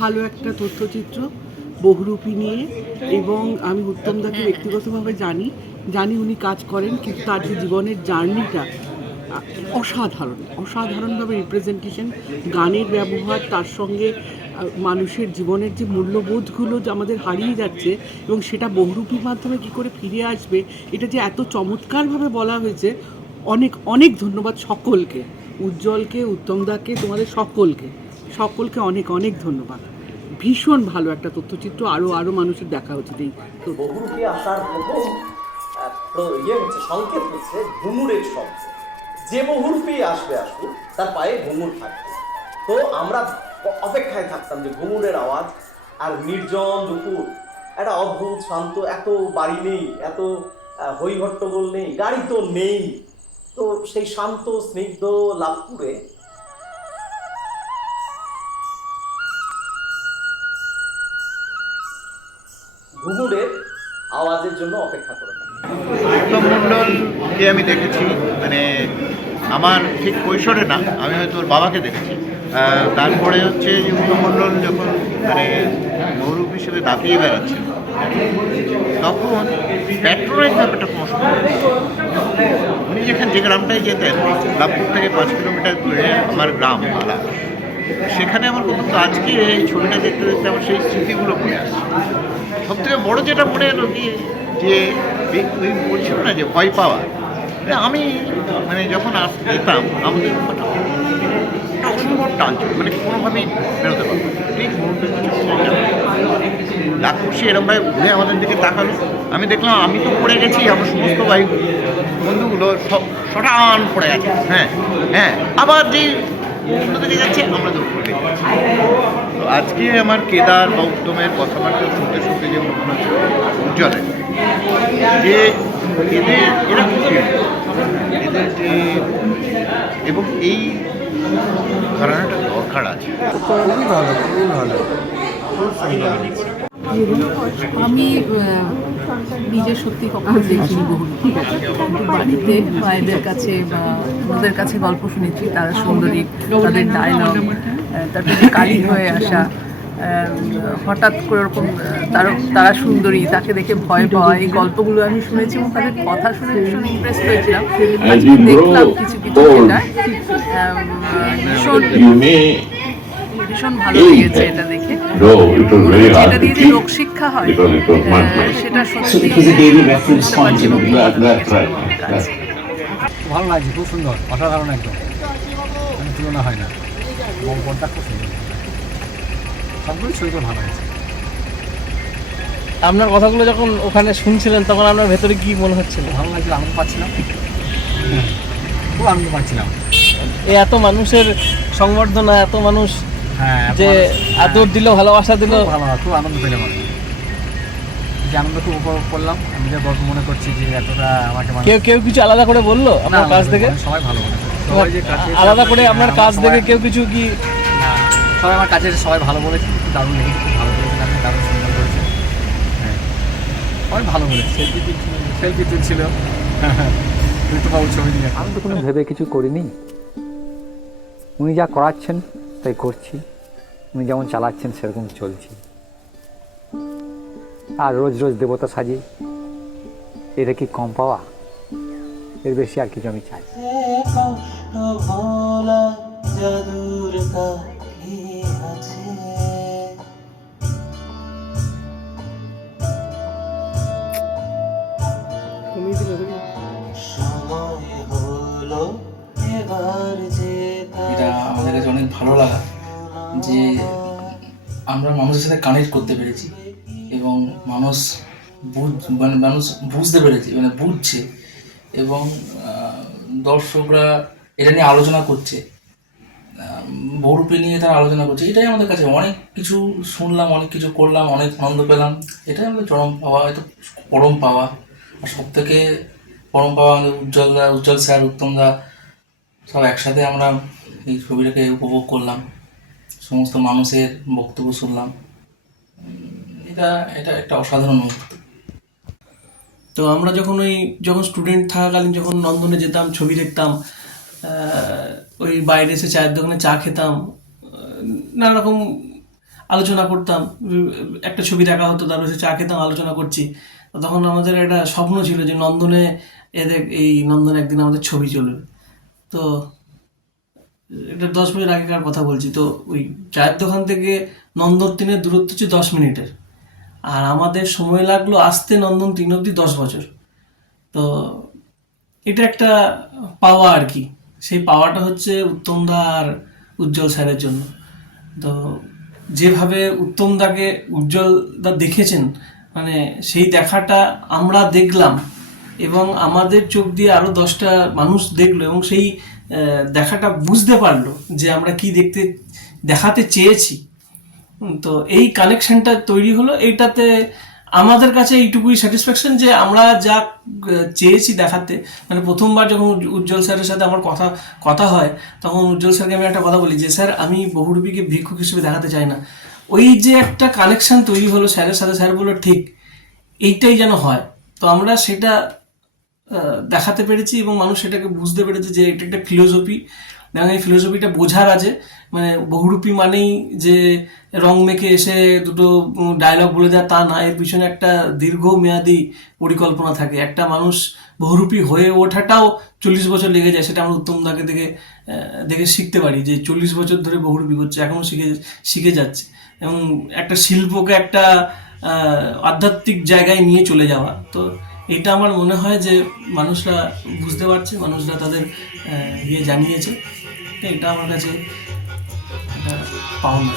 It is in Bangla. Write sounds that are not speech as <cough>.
ভালো একটা তথ্যচিত্র বহুরূপী নিয়ে এবং আমি উত্তমদাকে ব্যক্তিগতভাবে জানি জানি উনি কাজ করেন কিন্তু তার যে জীবনের জার্নিটা অসাধারণ অসাধারণভাবে রিপ্রেজেন্টেশন গানের ব্যবহার তার সঙ্গে মানুষের জীবনের যে মূল্যবোধগুলো যে আমাদের হারিয়ে যাচ্ছে এবং সেটা বহুরূপীর মাধ্যমে কী করে ফিরে আসবে এটা যে এত চমৎকারভাবে বলা হয়েছে অনেক অনেক ধন্যবাদ সকলকে উজ্জ্বলকে উত্তমদাকে তোমাদের সকলকে। সকলকে অনেক অনেক ধন্যবাদ। ভীষণ ভালো একটা তথ্যচিত্র আরও আরও মানুষের দেখা উচিত এই। বহুরূপী আসার ইয়ে হচ্ছে সংকেত হচ্ছে ঘুঙুরের শব্দ। যে বহুরূপী আসবে আসুক তার পায়ে ঘুমুর থাকবে। তো আমরা অপেক্ষায় থাকতাম যে ঘুমুরের আওয়াজ আর নির্জন দুপুর একটা অদ্ভুত শান্ত এত বাড়ি নেই এত আহ, হইহট্টগোল নেই গাড়ি তো নেই। তো সেই শান্ত স্নিগ্ধ লাভপুরে ঘুঙুরের আওয়াজের জন্য অপেক্ষা করে মণ্ডলকে আমি দেখেছি মানে আমার ঠিক কৈশোরে না, আমি হয়তো ওর বাবাকে দেখেছি। তারপরে হচ্ছে যে মণ্ডল যখন মানে গৌরব হিসেবে দাপিয়ে বেড়াচ্ছেন তখন প্যাট্রোনাইজ ব্যাপারটা নেই। উনি যেখানে যে গ্রামটায় যেতেন, লাভপুর থেকে পাঁচ কিলোমিটার দূরে আমার গ্রাম সেখানে আমার কত আজকে এই ছবিটা দেখতে দেখতে আমার সেই স্মৃতিগুলো মনে আসছে। সব থেকে বড় যেটা মনে এলো যে ওই বলছিল না যে ভয় পাওয়া? আমি মানে যখন আস যেতাম আমাদের অসম্ভব টান ছিল মানে কোনোভাবেই বেরোতে পারব। ঠিক মুহূর্তে লাখ খুশি এরমভাবে ঘুরে আমাদের দিকে তাকালো। আমি দেখলাম, আমি তো পড়ে গেছি, আমার সমস্ত ভাই বন্ধুগুলো সব শটান পড়ে গেছে হ্যাঁ হ্যাঁ। আবার যে অন্য যাচ্ছে? আমরা তো পড়ে তো আজকে আমার কেদার বা উত্তমের কথাবার্তা শুনতে শুনতে যে মনে হচ্ছে উজ্জ্বলের যে এদের এরা খুশি এদের যে এবং এই ধারণাটা দরকার আছে। খুবই ভালো খুবই ভালো। আমি নিজে সত্যি কখনো দেখিনি বহু ঠিক আছে বাড়িতে মায়েদের কাছে বা ওদের কাছে গল্প শুনেছি তারা সুন্দরী তাদের ডায়লগ তারপরে কালি হয়ে আসা হঠাৎ করে ওরকম তারা তারা সুন্দরী তাকে দেখে ভয় পাওয়া এই গল্পগুলো আমি শুনেছি এবং তাদের কথা শুনে ভীষণ ইমপ্রেস হয়েছিলাম। দেখলাম কিছু কিছু সেটা ভীষণ ভীষণ ভালো লেগেছে এটা দেখে। দিয়ে যে keep লোক শিক্ষা হয় not আহ, made. সেটা সত্যি ভালো লাগছে খুব সুন্দর অসাধারণ একদম। কোনো তুলনা হয় না। এবং খুব সুন্দর। সবগুলো ছবিটা ভালো হয়েছে। আপনার কথাগুলো যখন ওখানে শুনছিলেন তখন আপনার ভেতরে কি মনে হচ্ছিল ভালো লাগছিল আনন্দ পাচ্ছিলাম। হ্যাঁ, খুব আনন্দ পাচ্ছিলাম। এই এত মানুষের সংবর্ধনা এত মানুষ হ্যাঁ যে হ্যাঁ, আদর দিল ভালোবাসা দিল। খুব ভালো খুব আনন্দ পেলাম আমি। যে আনন্দ খুব উপভোগ করলাম। আমি যে গল্প মনে করছি যে এতটা আমাকে কেউ কেউ কিছু আলাদা করে বলল আপনার কাজ থেকে? সবাই ভালো বলেছে। সবাই যে কাছে এসে আলাদা করে হ্যাঁ, আপনার কাজ দেখে কেউ কিছু কি? সবাই আমার কাছে সবাই ভালো বলেছে। দারুণ লেগেছে খুব ভালো আপনি দারুণ সুন্দর করেছে। হ্যাঁ। সবাই ভালো বলেছে। সেলফি তুলছিল। সেলফি তুলছিল। <laughs> ঋতুবাবু ছবি নিয়ে। আমি তো কোনো ভেবে কিছু করিনি। উনি যা করাচ্ছেন তাই করছি। উনি যেমন চালাচ্ছেন সেরকম চলছি। আর রোজ রোজ দেবতা সাজি এটা কি কম পাওয়া? এর বেশি আর কিছু আমি চাই এটা আমাদের কাছে অনেক ভালো লাগা। যে আমরা মানুষের সাথে কানেক্ট করতে পেরেছি এবং মানুষ বুঝ মানে মানুষ বুঝতে পেরেছে মানে বুঝছে এবং দর্শকরা এটা নিয়ে আলোচনা করছে আহ, নিয়ে তারা আলোচনা করছে এটাই আমাদের কাছে অনেক কিছু শুনলাম অনেক কিছু করলাম অনেক আনন্দ পেলাম এটাই আমাদের চরম পাওয়া এটা পরম পাওয়া। আর সব থেকে পরম পাওয়া আমাদের উজ্জ্বল দা উজ্জ্বল স্যার উত্তম দা সব একসাথে আমরা এই ছবিটাকে উপভোগ করলাম। সমস্ত মানুষের বক্তব্য শুনলাম। এটা এটা একটা অসাধারণ মুহূর্ত। তো আমরা যখন ওই, যখন স্টুডেন্ট থাকাকালীন যখন নন্দনে যেতাম, ছবি দেখতাম ওই বাইরে এসে চায়ের দোকানে চা খেতাম নানা রকম আলোচনা করতাম, একটা ছবি দেখা হতো, তারপর সে চা খেতাম, আলোচনা করছি। তখন আমাদের একটা স্বপ্ন ছিল যে নন্দনে এদের, এই নন্দনে একদিন আমাদের ছবি চলবে। তো এটা দশ বছর আগেকার কথা বলছি, তো ওই চায়ের দোকান থেকে নন্দন তিনের দূরত্ব হচ্ছে দশ মিনিটের। আর আমাদের সময় লাগল আসতে নন্দন তিন অবধি দশ বছর। তো এটা একটা পাওয়া আর কি, সেই পাওয়াটা হচ্ছে উত্তমদা আর উজ্জ্বল স্যারের জন্য। তো যেভাবে উত্তমদাকে উজ্জ্বলদা দেখেছেন মানে সেই দেখাটা আমরা দেখলাম এবং আমাদের চোখ দিয়ে আরও দশটা মানুষ দেখল এবং সেই দেখাটা বুঝতে পারল যে আমরা কি দেখতে, দেখাতে চেয়েছি। তো এই কানেকশনটা তৈরি হলো। এইটাতে আমাদের কাছে এইটুকুই স্যাটিসফ্যাকশন যে আমরা যা চেয়েছি দেখাতে। মানে প্রথমবার যখন উজ্জ্বল স্যারের সাথে আমার কথা কথা হয়, তখন উজ্জ্বল স্যারকে আমি একটা কথা বলি যে, স্যার, আমি বহুরূপীকে ভিক্ষুক হিসেবে দেখাতে চাই না। ওই যে একটা কানেকশন তৈরি হলো স্যারের সাথে, স্যার বলল, ঠিক, এইটাই যেন হয়। তো আমরা সেটা দেখাতে পেরেছি এবং মানুষ সেটাকে বুঝতে পেরেছে যে এটা একটা ফিলোসফি। এবং এই ফিলোসফিটা বোঝার আছে মানে বহুরূপী মানেই যে রং মেখে এসে দুটো ডায়লগ বলে দেওয়া তা না, এর পিছনে একটা দীর্ঘমেয়াদী পরিকল্পনা থাকে। একটা মানুষ বহুরূপী হয়ে ওঠাটাও চল্লিশ বছর লেগে যায়, সেটা আমরা উত্তম দাকে দেখে দেখে শিখতে পারি যে চল্লিশ বছর ধরে বহুরূপী করছে এখনও শিখে শিখে যাচ্ছে। এবং একটা শিল্পকে একটা আধ্যাত্মিক জায়গায় নিয়ে চলে যাওয়া, তো এটা আমার মনে হয় যে মানুষরা বুঝতে পারছে, মানুষরা তাদের ইয়ে জানিয়েছে। এটা আমার কাছে পাওনা।